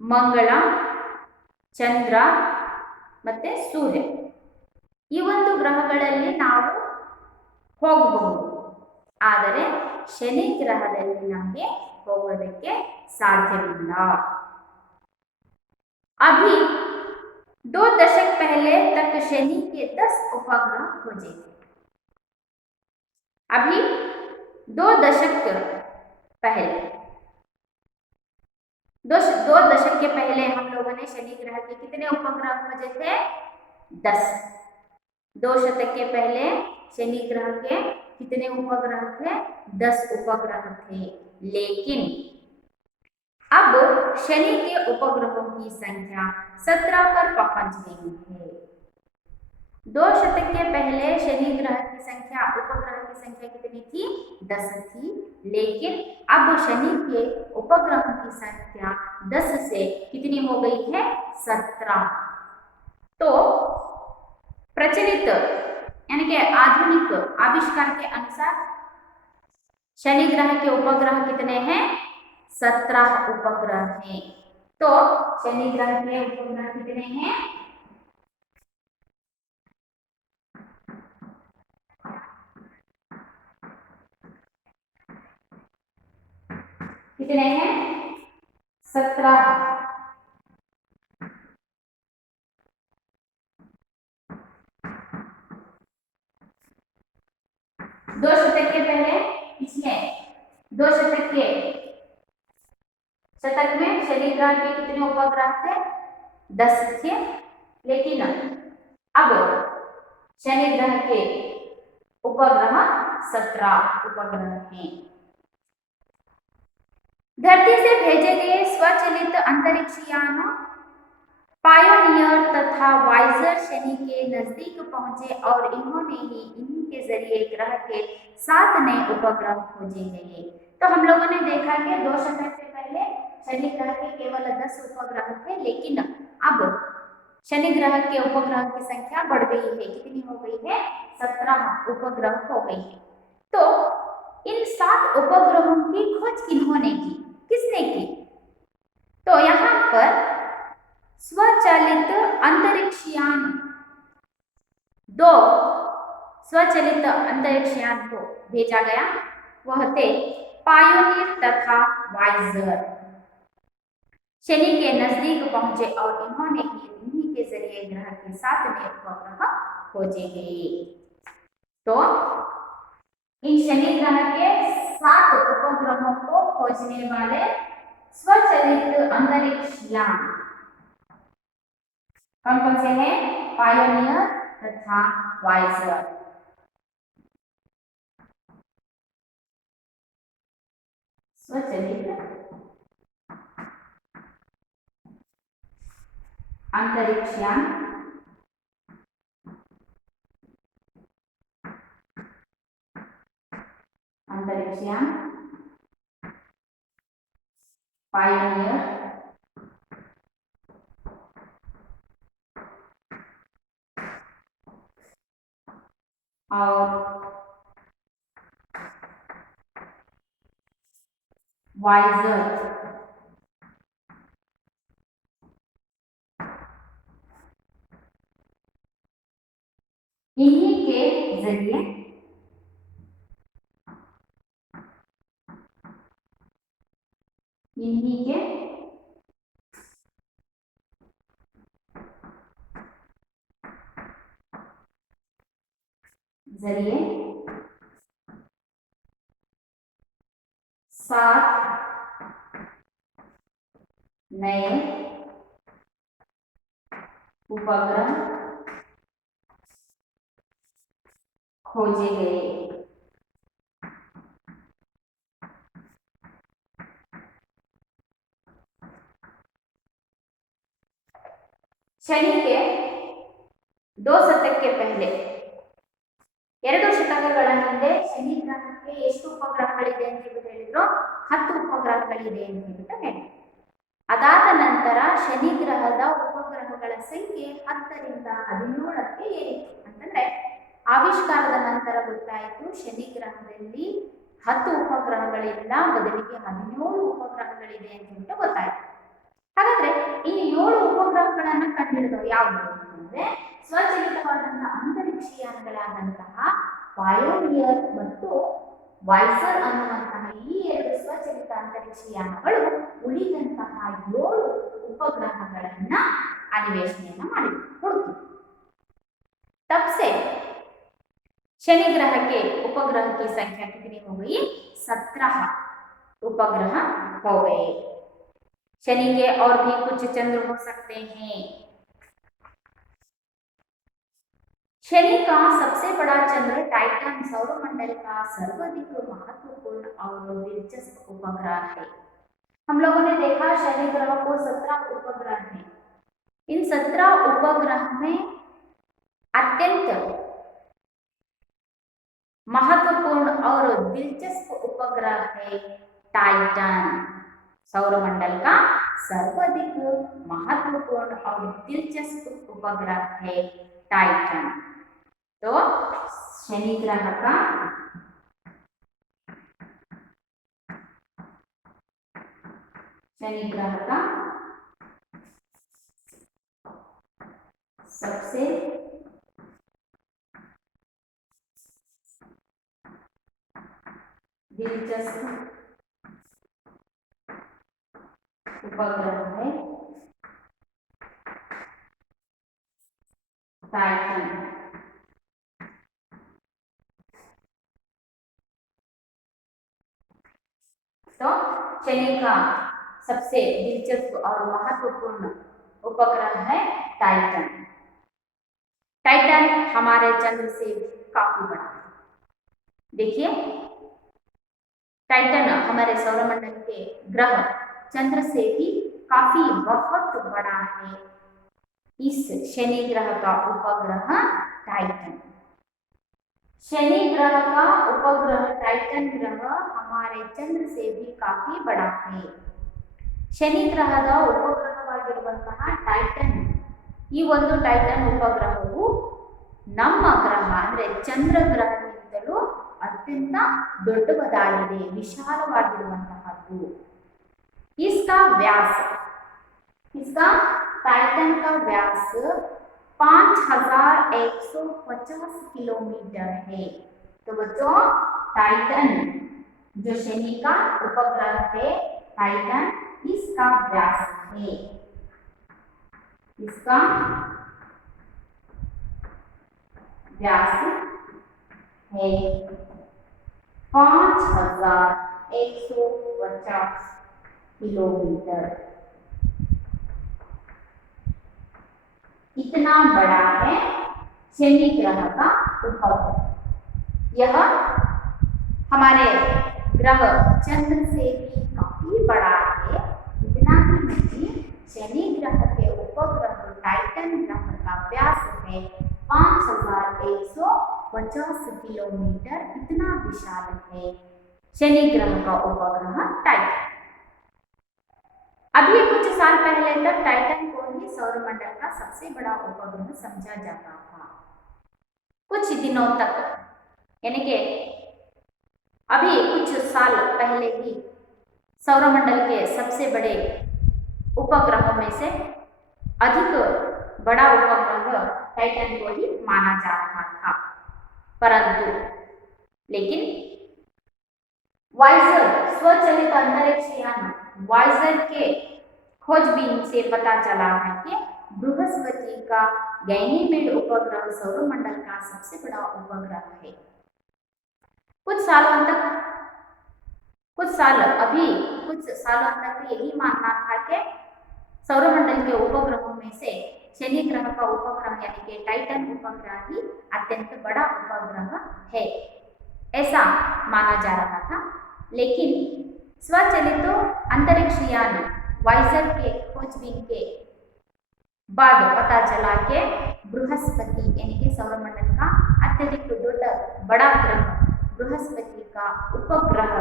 ಮಂಗಳ, ಚಂದ್ರ ಮತ್ತೆ ಸೂರ್ಯ, ಈ ಒಂದು ಗ್ರಹಗಳಲ್ಲಿ ನಾವು ಹೋಗಬಹುದು, ಆದರೆ ಶನಿ ಗ್ರಹದಲ್ಲಿ ನಮಗೆ ಹೋಗೋದಕ್ಕೆ ಸಾಧ್ಯವಿಲ್ಲ. अभी 2 दशक पहले तक शनि के 10 उपग्रह खोजे थे. अभी 2 दशक पहले 2 दशक के पहले हम लोगों ने शनि ग्रह के कितने उपग्रह खोजे थे? 10. 2 शतक के पहले शनि ग्रह के कितने उपग्रह थे? 10 उपग्रह थे. लेकिन अब शनि के उपग्रहों की संख्या 17 पर पहुंच गई है। 2 शतक के पहले शनि ग्रह की संख्या, उपग्रह की संख्या कितनी थी? 10 थी, लेकिन अब शनि के उपग्रहों की संख्या 10 से कितनी हो गई है? 17। तो प्रचलित यानी कि आधुनिक आविष्कार के अनुसार शनि ग्रह के उपग्रह कितने हैं? 17 उपग्रह हैं। तो शनि ग्रह के उपग्रह कितने हैं? कितने हैं? 17। 2 शतक के पहले, पिछले 2 शतक के शतक में शनि ग्रह के कितने उपग्रह थे? 10 थे, लेकिन अब शनि ग्रह के उपग्रह 17 उपग्रह हैं। धरती से भेजे गए स्वचालित अंतरिक्ष यानों पायोनियर तथा वाइजर शनि के नजदीक पहुंचे और इन्हीं के जरिए ग्रह के 7 नए उपग्रह खोजे गए। तो हम लोगों ने देखा कि 2 शतक से पहले शनि ग्रह के केवल 10 उपग्रह थे, लेकिन अब शनि ग्रह के उपग्रह की संख्या बढ़ गई है। कितनी हो गई है? 17 उपग्रह हो गई है। तो इन 7 उपग्रहों की खोज किन्होंने की? किसने की? तो यहाँ पर स्वचालित अंतरिक्षयान, 2 स्वचालित अंतरिक्षयान को भेजा गया। वह थे पायोनियर तथा वाइजर। शनि के नजदीक पहुंचे और इन्हीं के जरिए ग्रह के 7 नए उपग्रह खोजे गए। तो इन शनि ग्रह के 7 उपग्रहों को खोजने वाले स्वचालित अंतरिक्षयान कौन कौन से हैं? पायोनियर तथा वाइजर। स्वचालित अंतरिक्षयान पायोनियर और वाइजर। इन्हीं के जरिए जरिए 7 नए उपग्रह खोजे गए। शनि के 2 शतक के पहले 2 ಶತಕಗಳ ಹಿಂದೆ ಶನಿ ಗ್ರಹಕ್ಕೆ ಎಷ್ಟು ಉಪಗ್ರಹಗಳಿದೆ ಅಂತ ಹೇಳ್ಬಿಟ್ಟು ಹೇಳಿದ್ರು? 10 ಉಪಗ್ರಹಗಳಿದೆ ಅಂತ ಹೇಳ್ಬಿಟ್ಟು ಹೇಳಿದ್ರು. ಅದಾದ ನಂತರ ಶನಿ ಗ್ರಹದ ಉಪಗ್ರಹಗಳ ಸಂಖ್ಯೆ 10ರಿಂದ 17ಕ್ಕೆ ಏರಿತು. ಅಂತಂದ್ರೆ ಆವಿಷ್ಕಾರದ ನಂತರ ಗೊತ್ತಾಯಿತು ಶನಿ ಗ್ರಹದಲ್ಲಿ 10 ಉಪಗ್ರಹಗಳಿಲ್ಲ, ಬದಲಿಗೆ 17 ಉಪಗ್ರಹಗಳಿದೆ ಅಂತ ಹೇಳ್ಬಿಟ್ಟು ಗೊತ್ತಾಯಿತು. ಹಾಗಾದ್ರೆ ಇನ್ನು 7 ಉಪಗ್ರಹಗಳನ್ನ ಕಂಡುಹಿಡಿದವು ಯಾವುದು ಅಂತಂದ್ರೆ ಸ್ವಚಾಲಿತವಾದಂತಹ ಅಂತರಿಕ್ಷಯಾನಗಳಾದಂತಹ ಪಾಯೋನಿಯರ್ ಮತ್ತು ವಾಯ್ಸರ್ ಅನ್ನುವಂತಹ ಈ 2 ಸ್ವಚಾಲಿತ ಅಂತರಿಕ್ಷಯಾನಗಳು ಉಳಿದಂತಹ 7 ಉಪಗ್ರಹಗಳನ್ನ ಅನ್ವೇಷಣೆಯನ್ನ ಮಾಡಿದ್ರು, ಹುಡುಕಿ. तब से शनि ग्रह के उपग्रह की संख्या कितनी हो गई? 17 उपग्रह हो गए। शनि के और भी कुछ चंद्र हो सकते हैं। शनि का सबसे बड़ा चंद्र टाइटन सौरमंडल का सर्वाधिक महत्वपूर्ण और दिलचस्प उपग्रह है। हम लोगों ने देखा शनि ग्रह को 17 उपग्रह हैं। इन 17 उपग्रह में अत्यंत महत्वपूर्ण और दिलचस्प उपग्रह है टाइटन। सौरमंडल का सर्वाधिक महत्वपूर्ण और दिलचस्प उपग्रह है टाइटन। तो शनि ग्रह का सबसे दिलचस्प उपग्रह है टाइटन। तो शनि का सबसे दिलचस्प और महत्वपूर्ण उपग्रह है टाइटन। टाइटन हमारे चंद्र से काफी बड़ा है। देखिए, टाइटन हमारे सौरमंडल के ग्रह चंद्र से भी काफी बहुत बड़ा है। इस शनि ग्रह का उपग्रह टाइटन। शनि ग्रह का उपग्रह टाइटन ग्रह हमारे चंद्र से भी काफी बड़ा है। ಶನಿ ಗ್ರಹದ ಉಪಗ್ರಹವಾಗಿರುವಂತಹ ಟೈಟನ್, ಈ ಒಂದು ಟೈಟನ್ ಉಪಗ್ರಹವು ನಮ್ಮ ಗ್ರಹ ಅಂದ್ರೆ ಚಂದ್ರ ಗ್ರಹದಿಂದಲೂ ಅತ್ಯಂತ ದೊಡ್ಡದಾಗಿದೆ, ವಿಶಾಲವಾಗಿರುವಂತಹದ್ದು। इसका व्यास, इसका टाइटन का व्यास 5150 किलोमीटर है। तो बच्चों, टाइटन जो शनि का उपग्रह है टाइटन, इसका व्यास है, इसका व्यास है 5150 किलोमीटर। इतना बड़ा है शनि ग्रह का उपग्रह। यह हमारे ग्रह चंद्र से भी काफी बड़ा है। इतना ही नहीं, शनि ग्रह के उपग्रह टाइटन ग्रह का व्यास है 5150 किलोमीटर। इतना विशाल है शनि ग्रह का उपग्रह टाइटन। अभी कुछ साल पहले तक टाइटन को ही सौरमंडल का सबसे बड़ा उपग्रह समझा जाता था। कुछ दिनों तक, यानी कि अभी कुछ साल पहले ही सौरमंडल के सबसे बड़े उपग्रहों में से अधिक बड़ा उपग्रह टाइटन को ही माना जा रहा था। परंतु लेकिन वाइजर स्वचलित अंतरिक्ष यान वाइजर के खोजबीन से पता चला है कि बृहस्पति का गैनीमेड उपग्रह सौरमंडल का सबसे बड़ा उपग्रह है। कुछ सालों तक यही मानना था कि सौरमंडल के उपग्रहों में से शनि ग्रह का उपग्रह यानी कि टाइटन उपग्रह ही अत्यंत बड़ा उपग्रह है, ऐसा माना जा रहा था। लेकिन स्वचलित अंतरिक्ष यान वाइजर के खोजबीन के बाद पता चला कि बृहस्पति यानी कि सौरमंडल का अत्यधिक बड़ा ग्रह बृहस्पति का उपग्रह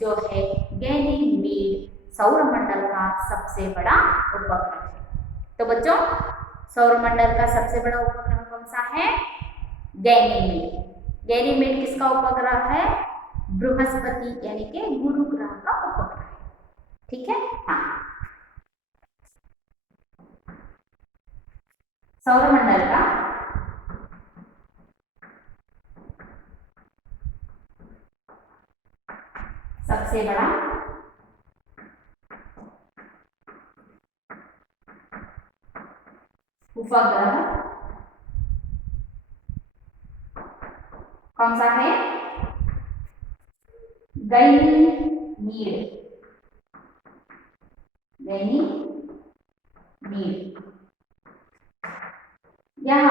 जो है गैनीमेड सौरमंडल का सबसे बड़ा उपग्रह है। तो बच्चों, सौरमंडल का सबसे बड़ा उपग्रह कौन सा है? गैनीमेड। गैनीमेड किसका उपग्रह है? बृहस्पति यानी कि गुरु ग्रह का उपग्रह है। ठीक है, हाँ। सौरमंडल का सबसे बड़ा उपग्रह कौन सा है? गैनीमेड। यह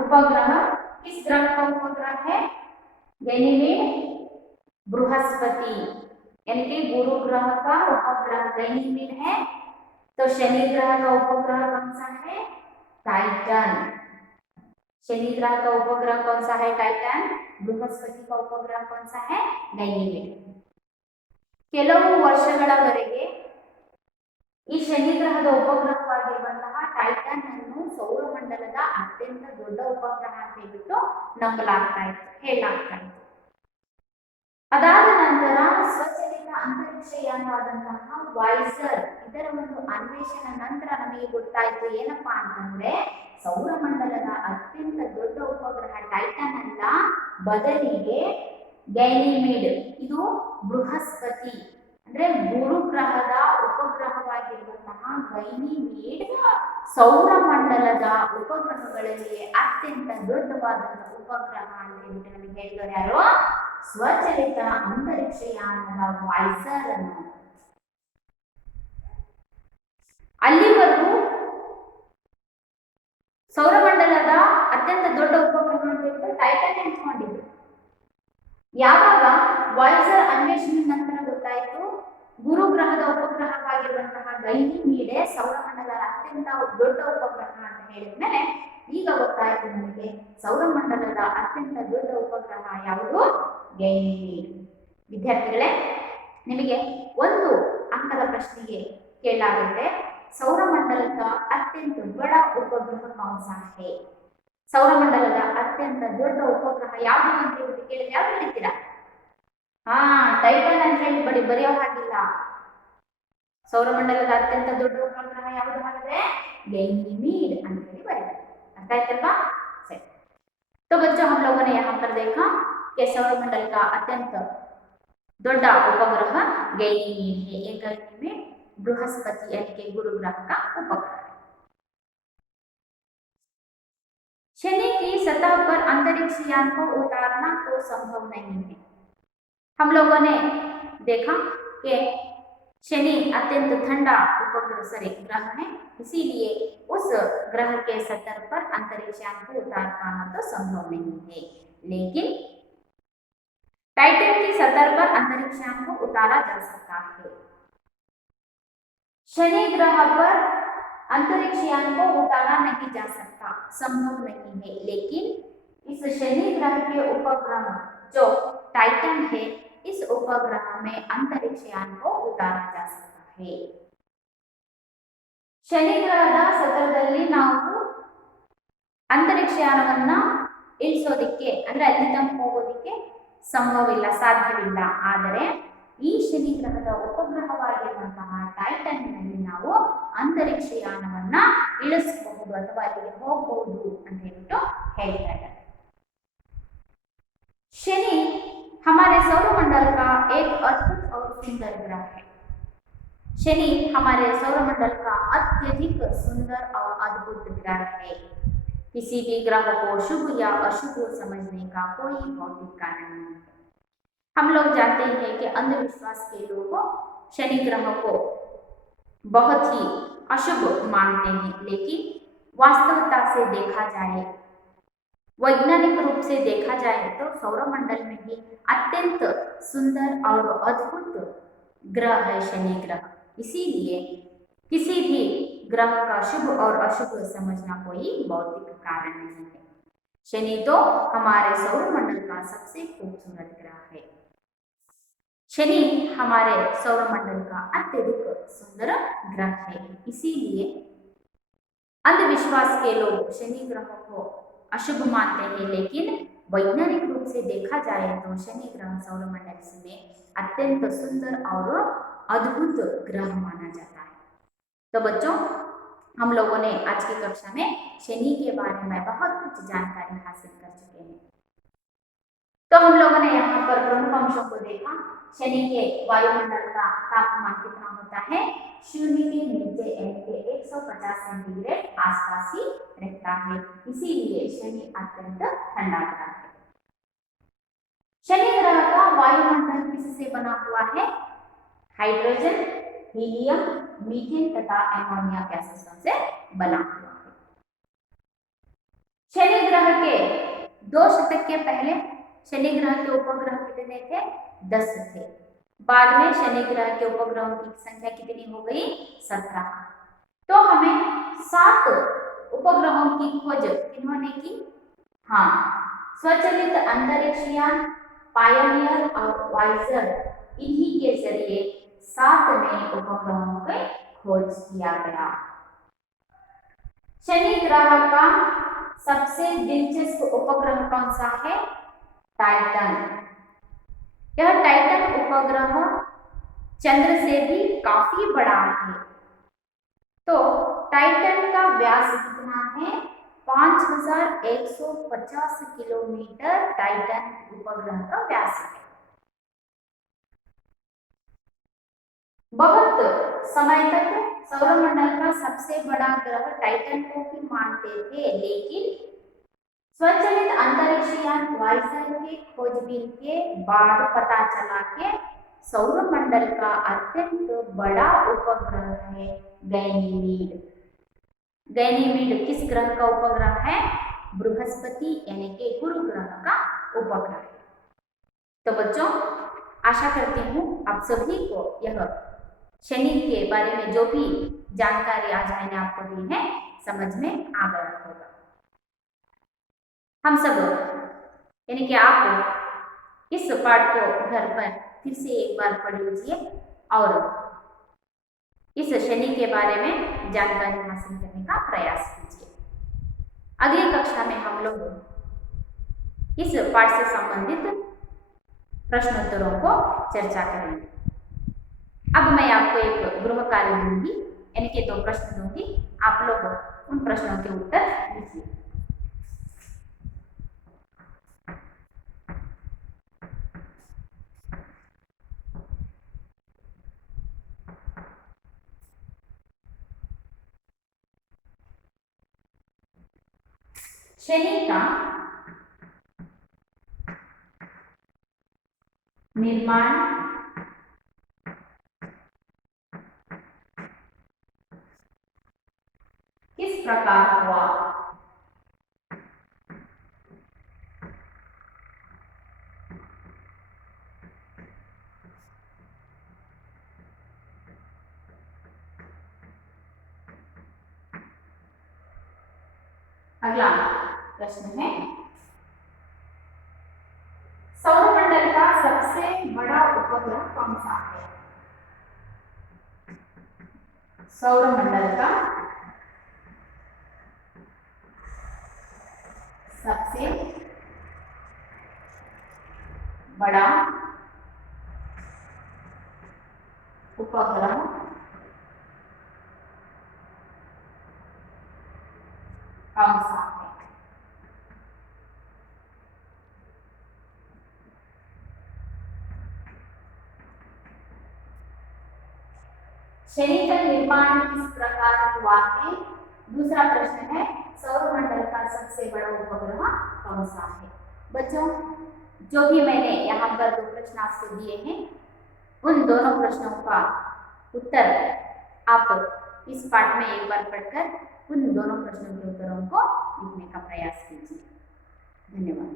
उपग्रह किस ग्रह का उपग्रह है? गैनीमेड, बृहस्पति, यानी कि गुरु ग्रह का उपग्रह गैनीमेड है। तो शनि ग्रह का उपग्रह कौन सा है? टाइटन। शनि ग्रह का उपग्रह कौन सा है? टाइटन। बृहस्पति का उपग्रह कौन सा है? गैनीमेड। ಕೆಲವು ವರ್ಷಗಳವರೆಗೆ ಈ ಶನಿ ಗ್ರಹದ ಉಪಗ್ರಹವಾಗಿರುವಂತಹ ಟೈಟನ್ ಅನ್ನು ಸೌರಮಂಡಲದ ಅತ್ಯಂತ ದೊಡ್ಡ ಉಪಗ್ರಹ ಅಂತ ಹೇಳ್ಬಿಟ್ಟು ನಂಬಲಾಗ್ತಾ ಇತ್ತು, ಹೇಳಲಾಗ್ತಾ ಇತ್ತು. ಅದಾದ ನಂತರ ಸ್ವಚಲಿತ ಅಂತರಿಕ್ಷಯಾನವಾದಂತಹ ವಾಯ್ಸರ್ ಇದರ ಒಂದು ಅನ್ವೇಷಣೆ ನಂತರ ನಮಗೆ ಗೊತ್ತಾಯ್ತು ಏನಪ್ಪಾ ಅಂತಂದ್ರೆ ಸೌರಮಂಡಲದ ಅತ್ಯಂತ ದೊಡ್ಡ ಉಪಗ್ರಹ ಟೈಟನ್ ಅಲ್ಲ, ಬದಲಿಗೆ ಗೈನಿಮೀಡ್, ಇದು ಬೃಹಸ್ಪತಿ ಅಂದ್ರೆ ಗುರು ಗ್ರಹದ ಉಪಗ್ರಹವಾಗಿರುವಂತಹ ಗೈನಿಮೀಡ್ ಸೌರಮಂಡಲದ ಉಪಗ್ರಹಗಳಲ್ಲಿ ಅತ್ಯಂತ ದೊಡ್ಡವಾದಂತಹ ಉಪಗ್ರಹ ಅಂತ ಹೇಳ್ಬಿಟ್ಟು ನಮಗೆ ಹೇಳಿದವರು ಯಾರು? ಸ್ವಚಲಿತ ಅಂತರಿಕ್ಷಯಾನದ ವಾಯ್ಸರ್ ಅನ್ನು. ಅಲ್ಲಿವರೆಗೂ ಸೌರಮಂಡಲದ ಅತ್ಯಂತ ದೊಡ್ಡ ಉಪಗ್ರಹ ಅಂತ ಹೇಳ್ಬಿಟ್ಟು ಟೈಟನ್ ಎನ್ಕೊಂಡಿದ್ರು. ಯಾವಾಗ ವಾಯ್ಸರ್ ಅನ್ವೇಷಣೆ ನಂತರ ಗೊತ್ತಾಯಿತು ಗುರು ಗ್ರಹದ ಉಪಗ್ರಹವಾಗಿರುವಂತಹ ಗೈನಿಮೀಡ್ ಸೌರಮಂಡಲದ ಅತ್ಯಂತ ದೊಡ್ಡ ಉಪಗ್ರಹ ಅಂತ ಹೇಳಿದ್ಮೇಲೆ ಈಗ ಗೊತ್ತಾಯಿತು ನಮಗೆ ಸೌರಮಂಡಲದ ಅತ್ಯಂತ ದೊಡ್ಡ ಉಪಗ್ರಹ ಯಾವುದು? ಗೈನಿಮೀಡ್. ವಿದ್ಯಾರ್ಥಿಗಳೇ, ನಿಮಗೆ ಒಂದು ಅಂಕದ ಪ್ರಶ್ನೆಗೆ ಕೇಳಲಾಗುತ್ತೆ, ಸೌರಮಂಡಲದ ಅತ್ಯಂತ ಬಡ ಉಪಗ್ರಹ ಕೌನ್ ಸಾ ಹೈ? ಸೌರಮಂಡಲದ ಅತ್ಯಂತ ದೊಡ್ಡ ಉಪಗ್ರಹ ಯಾವುದು ಅಂತ ಹೇಳಿ ಕೇಳಿದ್ರೆ ಯಾವ್ದು ಬರೀತೀರಾ? ಟೈಟನ್ ಅಂತ ಹೇಳಿ ಬರೆಯೋ ಹಾಗಿಲ್ಲ. ಸೌರಮಂಡಲದ ಅತ್ಯಂತ ದೊಡ್ಡ ಉಪಗ್ರಹ ಯಾವುದು ಹಾಗಾದ್ರೆ? गैनीमीड ಅಂತ ಹೇಳಿ ಬರೀತಾರೆ. अर्थ आयतल्वा? सही। तो बच्चों हम लोगों ने यहाँ पर देखा कि सौरमंडल का अत्यंत दೊಡ್ಡ उपग्रह गैनीमीड है। ये गैनीमीड बृहस्पति यानी कि गुरु ग्रह का उपग्रह है। शनि की सतह पर अंतरिक्ष यान को उतारना तो संभव नहीं है। हम लोगों ने देखा कि शनि अत्यंत ठंडा उपग्रह ग्रह है, इसीलिए उस ग्रह के सतह पर अंतरिक्ष यान को उतार पाना तो संभव नहीं है। लेकिन टाइटन की सतह पर अंतरिक्ष यान को उतारा जा सकता है। शनि ग्रह पर अंतरिक्ष यान को उतारा नहीं जा सकता, संभव नहीं है, लेकिन इस शनि ग्रह के उपग्रह जो टाइटन है, इस उपग्रह में अंतरिक्ष यान को उतारा जा सकता है। ಶನಿ ಗ್ರಹದ ಸತತದಲ್ಲಿ ನಾವು ಅಂತರಿಕ್ಷ ಯಾನವನ್ನ ಇಳಿಸೋದಿಕ್ಕೆ ಅಂದ್ರೆ ಅಲ್ಲಿ ತನಕ ಹೋಗೋದಿಕ್ಕೆ ಸಂಭವವಿಲ್ಲ, ಸಾಧ್ಯವಿಲ್ಲ. ಆದರೆ ಈ ಶನಿ ಗ್ರಹದ ಉಪಗ್ರಹವಾಗಿರುವಂತಹ ಟೈಟನ್ನಲ್ಲಿ ನಾವು ಅಂತರಿಕ್ಷ ಯಾನವನ್ನ ಇಳಿಸಬಹುದು ಅಥವಾ ಅಲ್ಲಿಗೆ ಹೋಗಬಹುದು ಅಂತ ಹೇಳ್ಬಿಟ್ಟು ಹೇಳ್ತಾ ಇದ್ದಾರೆ. शनि हमारे सौरमंडल का एक अद्भुत और सुंदर ग्रह है। शनि हमारे सौरमंडल का अत्यधिक सुंदर और अद्भुत ग्रह है। किसी भी ग्रह को शुभ या अशुभ समझने का कोई भौतिक कारण नहीं है। हम लोग जानते हैं कि अंधविश्वास के लोग शनि ग्रह को बहुत ही अशुभ मानते हैं, लेकिन वास्तविकता से देखा जाए, वैज्ञानिक रूप से देखा जाए तो सौरमंडल में ही अत्यंत सुंदर और अद्भुत ग्रह है शनि ग्रह। इसीलिए किसी भी ग्रह का शुभ और अशुभ समझना कोई भौतिक कारण नहीं है। शनि तो हमारे सौरमंडल का सबसे खूबसूरत ग्रह है। शनि हमारे सौरमंडल का अत्यधिक सुंदर ग्रह है, इसीलिए अंधविश्वास के लोग शनि ग्रह को अशुभ मानते हैं, लेकिन वैज्ञानिक रूप से देखा जाए तो शनि ग्रह सौरमंडल में अत्यंत सुंदर और अद्भुत ग्रह माना जाता है। तो बच्चों, हम लोगों ने आज की कक्षा में शनि के बारे में बहुत कुछ जानकारी हासिल कर चुके हैं। तो हम लोगों ने यहाँ पर प्रमुख अंशों को देखा। शनि के वायुमंडल का तापमान कितना होता है? शून्य के नीचे यानी कि 150 सेंटीग्रेड आसपास ही रहता है, इसीलिए शनि अत्यंत ठंडा ग्रह है। शनि ग्रह का वायुमंडल किससे बना हुआ है? हाइड्रोजन, हीलियम, मीथेन तथा एमोनिया गैसों से बना हुआ है। शनि ग्रह के 2 शतक के पहले शनि ग्रह के उपग्रह कितने थे? 10 थे। बाद में शनि ग्रह के उपग्रहों की संख्या कितनी हो गई? 17। तो हमें 7 उपग्रहों की खोज किन्होंने की? हाँ, स्वचालित अंतरिक्ष यान पायनियर और वाइजर, इन्हीं के जरिए 7 नए उपग्रहों की खोज किया गया। शनि ग्रह का सबसे दिलचस्प उपग्रह कौन सा है? टाइटन। यह टाइटन उपग्रह चंद्र से भी काफी बड़ा है। तो टाइटन का व्यास कितना है? 5150 किलोमीटर टाइटन उपग्रह का व्यास है। बहुत समय तक सौरमंडल का सबसे बड़ा ग्रह टाइटन को ही मानते थे, लेकिन स्वचालित अंतरिक्ष यान वाइजर के खोजबीन के बाद पता चला कि सौरमंडल का अत्यंत बड़ा उपग्रह है गैनीमीड। गैनीमीड किस ग्रह का उपग्रह है? बृहस्पति यानी कि गुरु ग्रह का उपग्रह है। तो बच्चों, आशा करती हूँ आप सभी को यह शनि के बारे में जो भी जानकारी आज मैंने आपको दी है समझ में आ गया होगा। हम सब यानी कि आप इस पाठ को घर पर फिर से एक बार पढ़ लीजिए और इस शनि के बारे में जानकारी हासिल करने का प्रयास कीजिए। अगली कक्षा में हम लोग इस पाठ से संबंधित प्रश्नोत्तरों को चर्चा करेंगे। अब मैं आपको एक गृह कार्य दूंगी, यानी कि 2 प्रश्न दूंगी। आप लोग उन प्रश्नों के उत्तर लिखिए। शनि का निर्माण किस प्रकार हुआ? अगला प्रश्न है, सौरमंडल का सबसे बड़ा उपग्रह कौन सा है? सौरमंडल का सबसे बड़ा उपग्रह कौन सा है? शनि का निर्माण किस प्रकार हुआ है? दूसरा प्रश्न है, सौरमंडल का सबसे बड़ा उपग्रह कौन सा है? बच्चों, जो भी मैंने यहाँ पर 2 प्रश्न आपको दिए हैं, उन दोनों प्रश्नों का उत्तर आप इस पाठ में एक बार पढ़कर उन दोनों प्रश्नों के उत्तरों को लिखने का प्रयास कीजिए। धन्यवाद।